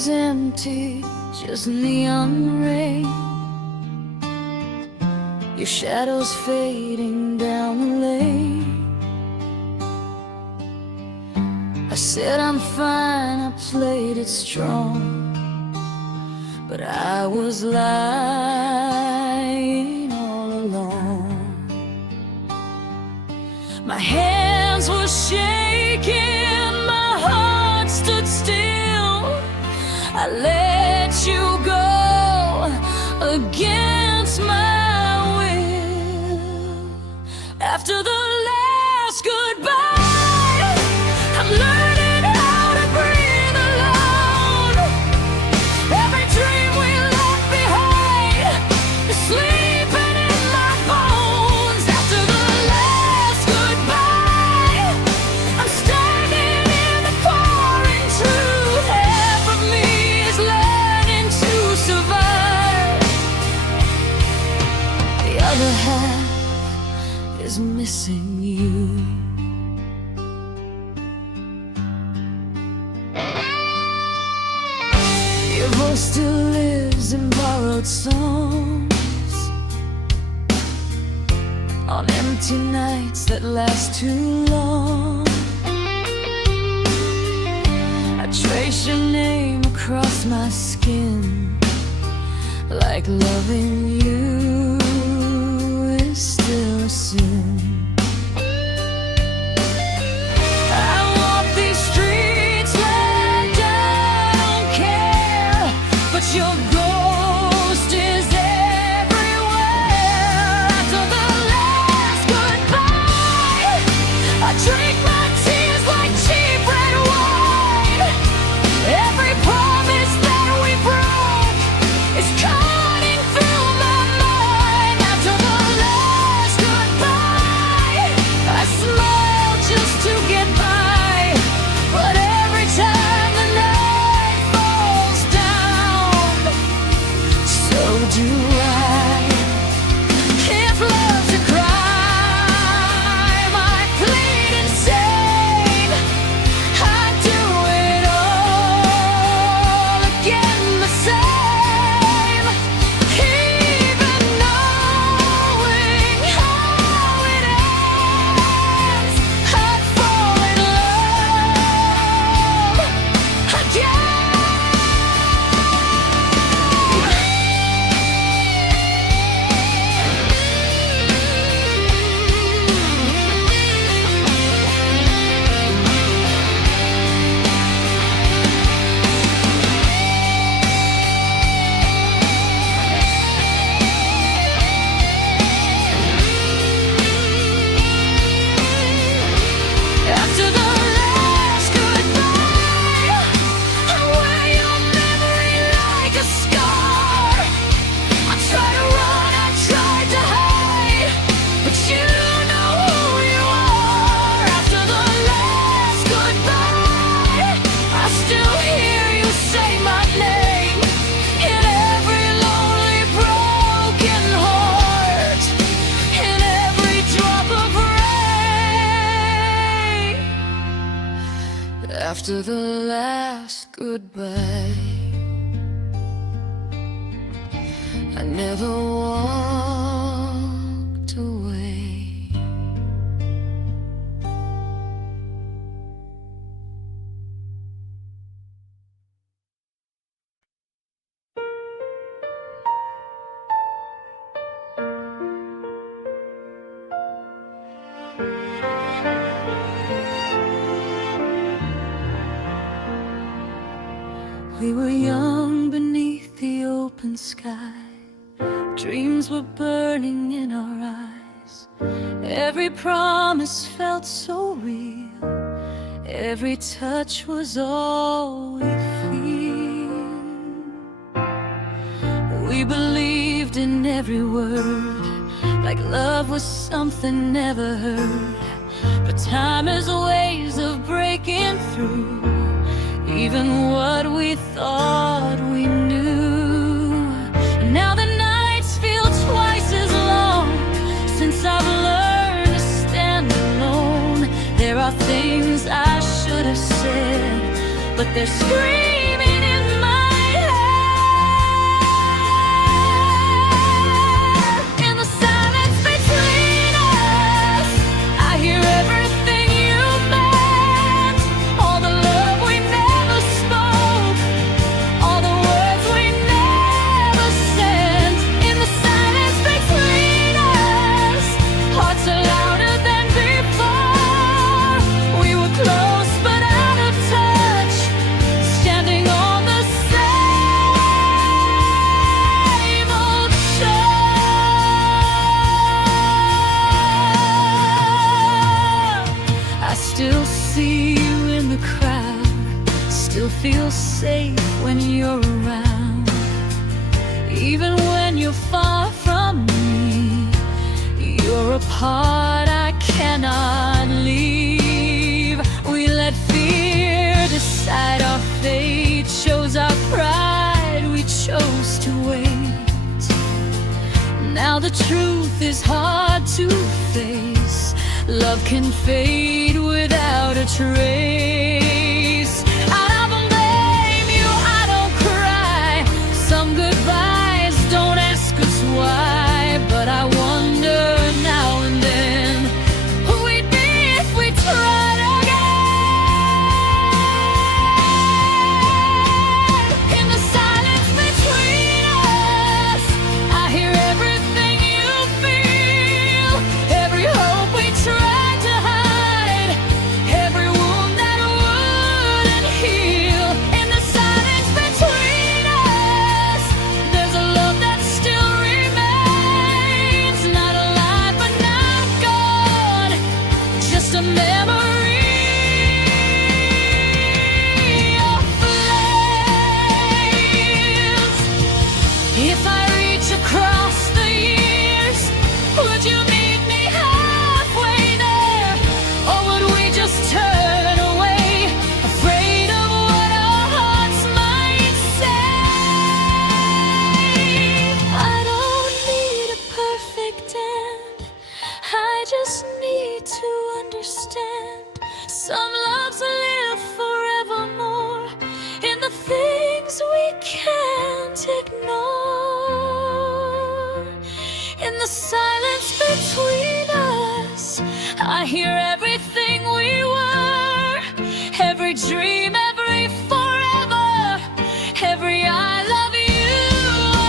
is empty, just neon rain. Your shadows fading down the lane. I said I'm fine, I played it strong, but I was lying all along. My hands were shaking, my heart stood still. I let you go against my will. After the last goodbye, I'm learning how to breathe alone. Every dream we left behind is sleeping in my bones. After the last goodbye, I'm standing in the pouring truth. Half of me is learning to survive. The other half is missing you. Your voice still lives in borrowed songs, on empty nights that last too long. I trace your name across my skin, like loving you is still a sin. I walk these streets like I don't care, but your ghost is everywhere. After the last goodbye, I drink my tears like cheap red wine. Every promise that we broke is cutting through my mind. After the last goodbye, I smile just to get by, but every time the night falls down, so do I. If love's a crime, I plead insane. I'd do it all again the same, even knowing how it ends. I'd fall in love again. After the last goodbye, I wear your memory like a scar. I try to run, I tried to hide, but you know who you are. After the last goodbye, I still hear you say my name in every lonely broken heart, in every drop of rain. After the last goodbye, I never walked away. We were young beneath the open sky. Dreams were burning in our eyes. Every promise felt so real. Every touch was all we feel. We believed in every word, like love was something never heard. But time has ways of breaking through even what we thought we knew. And now the nights feel twice as long since I've learned to stand alone. There are things I should have said, but they're screaming in my you're far from me. You're a part I cannot leave. We let fear decide our fate, chose our pride, we chose to wait. Now the truth is hard to face. Love can fade without a trace. I don't blame you, I don't cry. Some goodbyes don't ask us why, but I wonder now and then who we'd be if we tried again. In the silence between us, I hear everything you feel, every hope we tried to hide, every wound that wouldn't heal. In the silence between us, there's a love that still remains, not alive but not gone, just a memory of flames. If I reach across the years, would you meet me halfway there? Or would we just turn away, afraid of what our hearts might say? I don't need a perfect end, I just need to understand. Some loves live forevermore in the things we can't ignore. In the silence between us, I hear everything we were, every dream, every forever, every I love you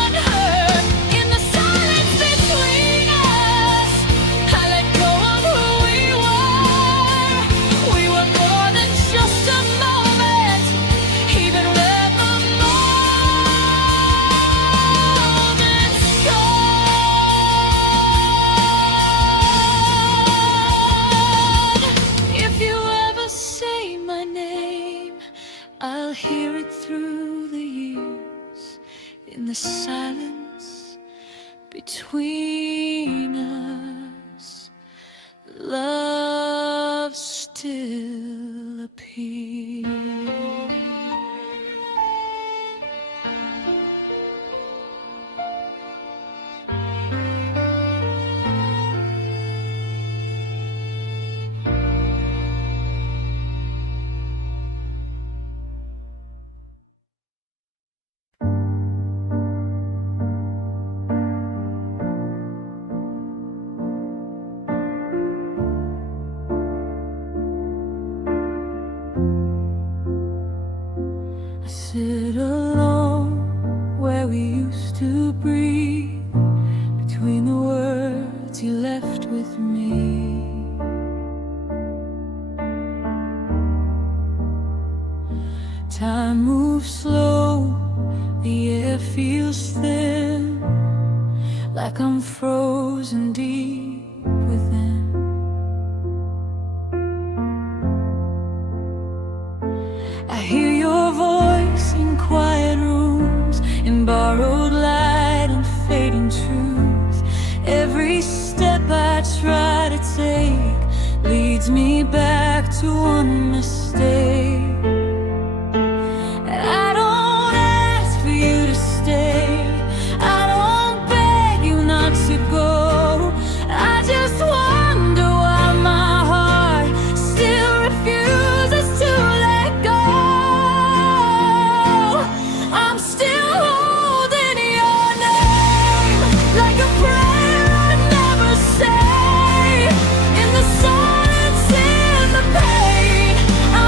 unheard. In the silence between us, I let go of who we were. We were more than just a moment, even when the moment's gone. If you ever say my name, I'll hear it through the years. In the silence between us, love still appears. I sit alone where we used to breathe, between the words you left with me. Time moves slow, the air feels thin, like I'm frozen deep within. I hear your voice in quiet rooms, in borrowed light and fading truth. Every step I try to take leads me back to one mistake. And I don't ask for you to stay, I don't beg you not to go. I just wonder why my heart still refuses to let go. I'm still holding your name, like a prayer I never say. In the silence, in the pain, I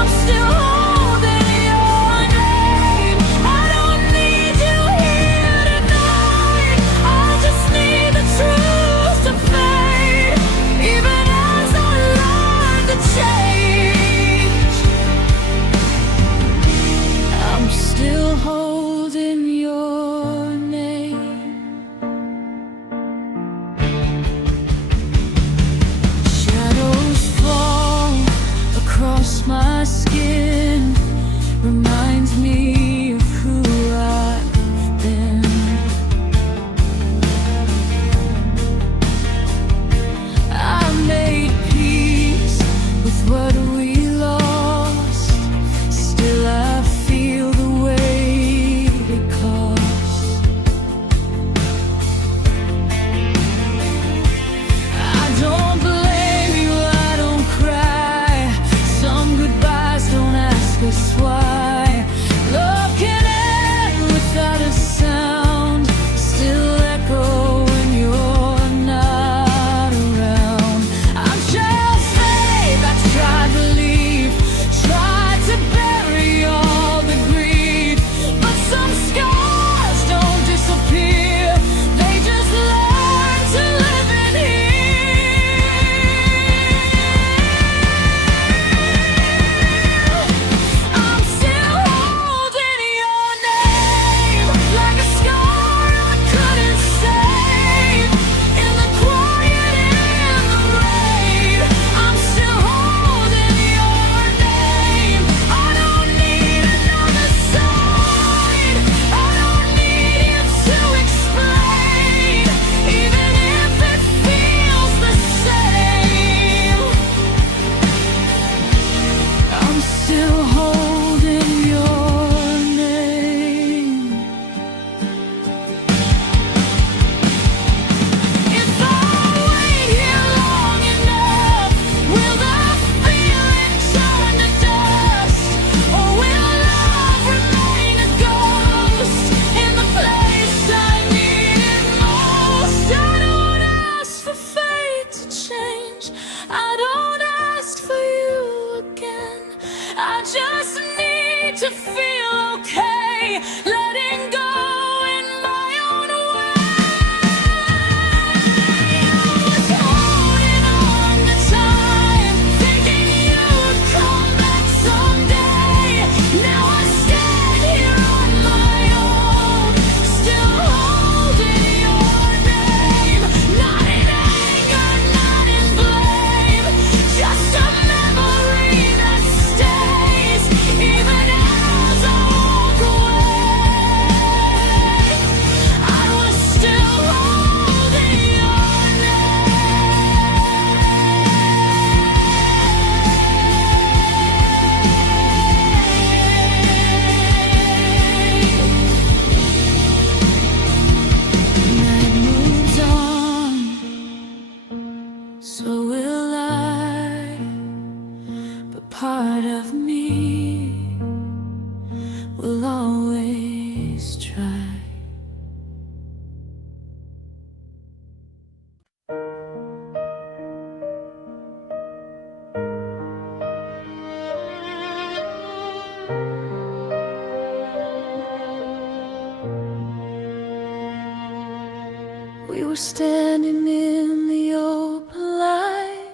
were standing in the open light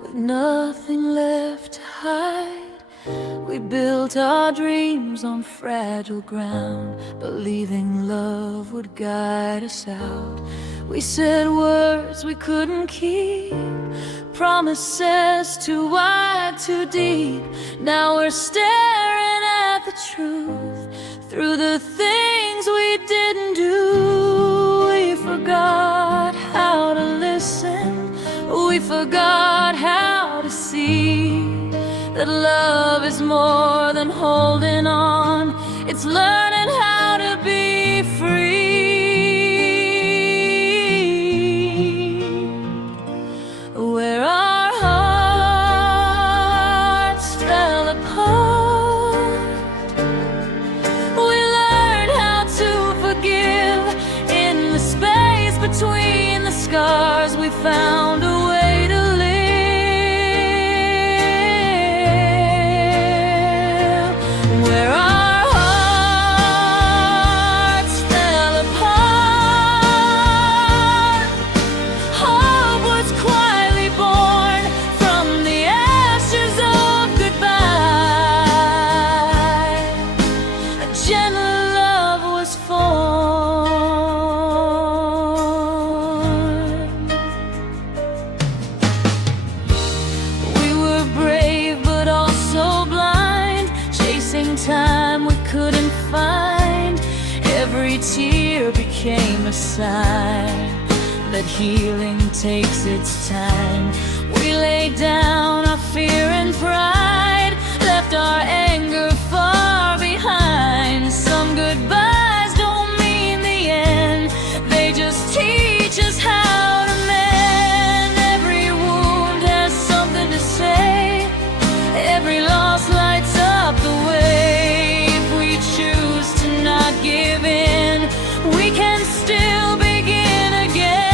with nothing left to hide. We built our dreams on fragile ground, believing love would guide us out. We said words we couldn't keep, promises too wide, too deep. Now we're staring at the truth through the things we didn't do. We forgot how to listen, we forgot how to see that love is more than holding on, it's learning how to be free. Where our hearts fell apart, we learned how to forgive. In the space between the scars, we found a way to live. Where our hearts fell apart, hope was quietly born from the ashes of goodbye. A gentle love was formed. We were brave but also blind, chasing time we couldn't find. Every tear became a sign that healing takes its time. We laid down our fear and pride, left our anger far behind. Some goodbyes don't mean the end, they just teach us how to mend. Every wound has something to say, every loss lights up the way. If we choose to not give in, we can still begin again.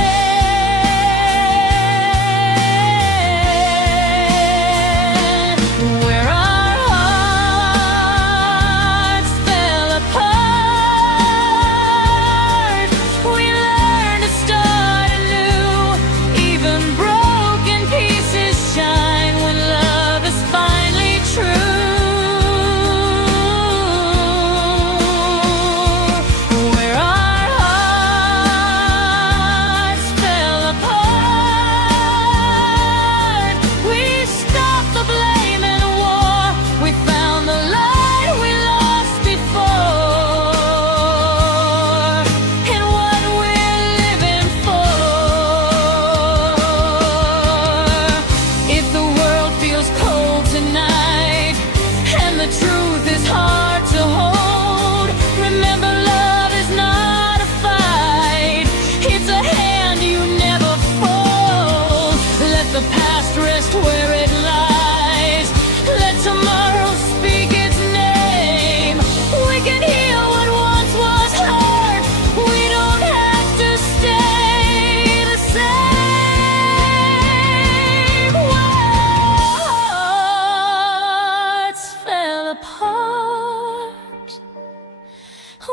Where our hearts fell apart, we learned to start anew. Even broken pieces shine when love is finally true. Where our hearts fell apart, we stopped the blame and war. We found the light we lost before, and what we're living for. If the world feels cold tonight and the truth is hard to hold, remember love is not a fight, it's a hand you never fold. Let the past rest where it lies, let tomorrow speak its name. We can heal what once was hurt, we don't have to stay the same. Hearts fell apart,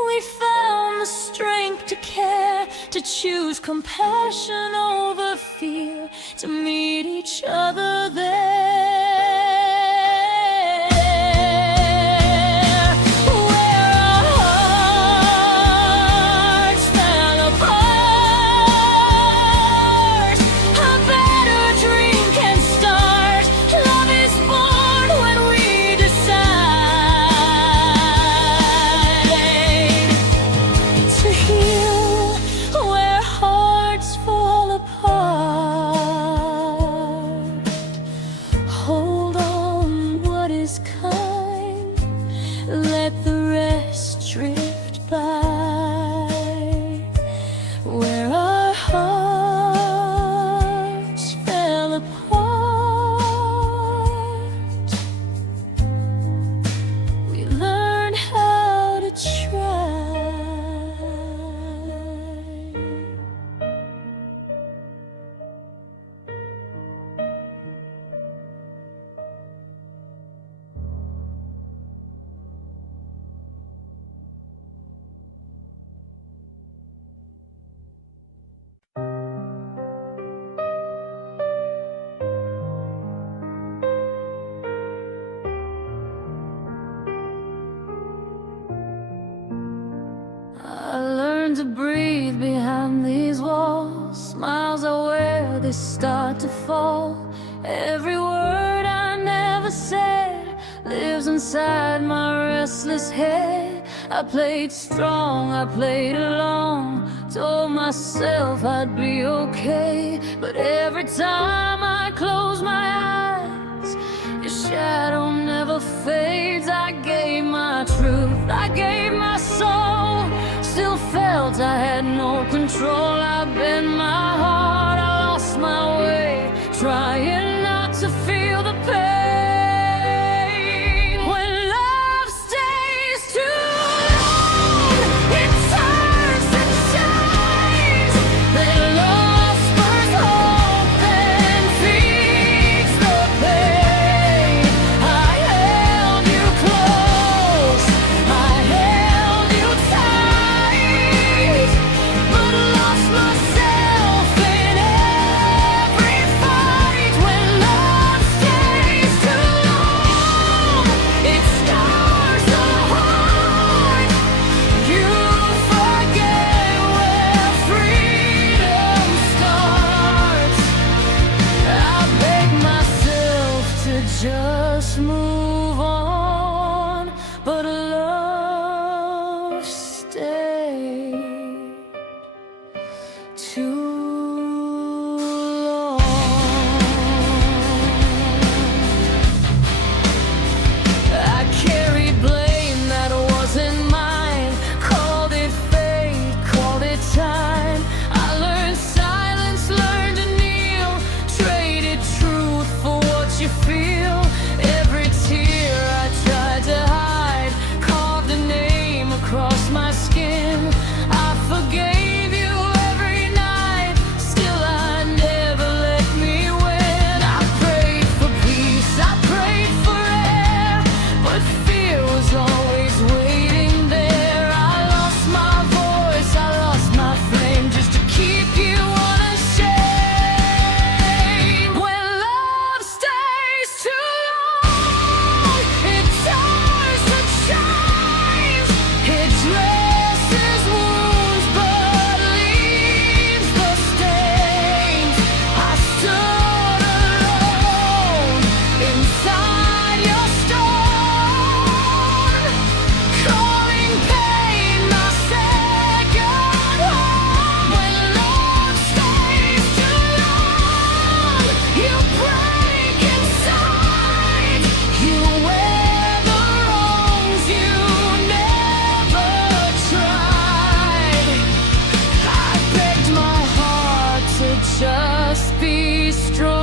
we found the strength to care, to choose compassion over fear, to meet each other there. Where our hearts fell apart, a better dream can start. Love is born when we decide to heal. Where hearts fall apart, to breathe behind these walls. Smiles are where they start to fall. Every word I never said lives inside my restless head. I played strong, I played along, told myself I'd be okay. But every time I close my eyes, your shadow never fades. I gave my truth, I gave my soul, still felt I had no control. I bent my heart, I lost my way, trying not to feel the pain. When love stays too long, it turns to change. Then love spurs hope and feeds the pain. I held you close, I held you tight, but lost myself in every fight. When love stays too long, it scars the heart. You forget where freedom starts. I beg myself to just move on, but love stayed too long. I carried blame that wasn't mine, called it fate, called it time. I learned silence, learned to kneel, traded truth for what you feel. Every tear I tried to hide, carved a name across my skin. I forgave you every night, still I never let me win. I prayed for peace, I prayed for air, but fear was always waiting there. I lost my voice, I lost my flame, just to keep you unashamed. When love stays too long, it turns to change. It dresses wounds but leaves the stains. I stood alone inside your storm, calling pain my second home. When love stays too long, you break inside. You wear the wrongs you never tried. I begged my heart to just be strong.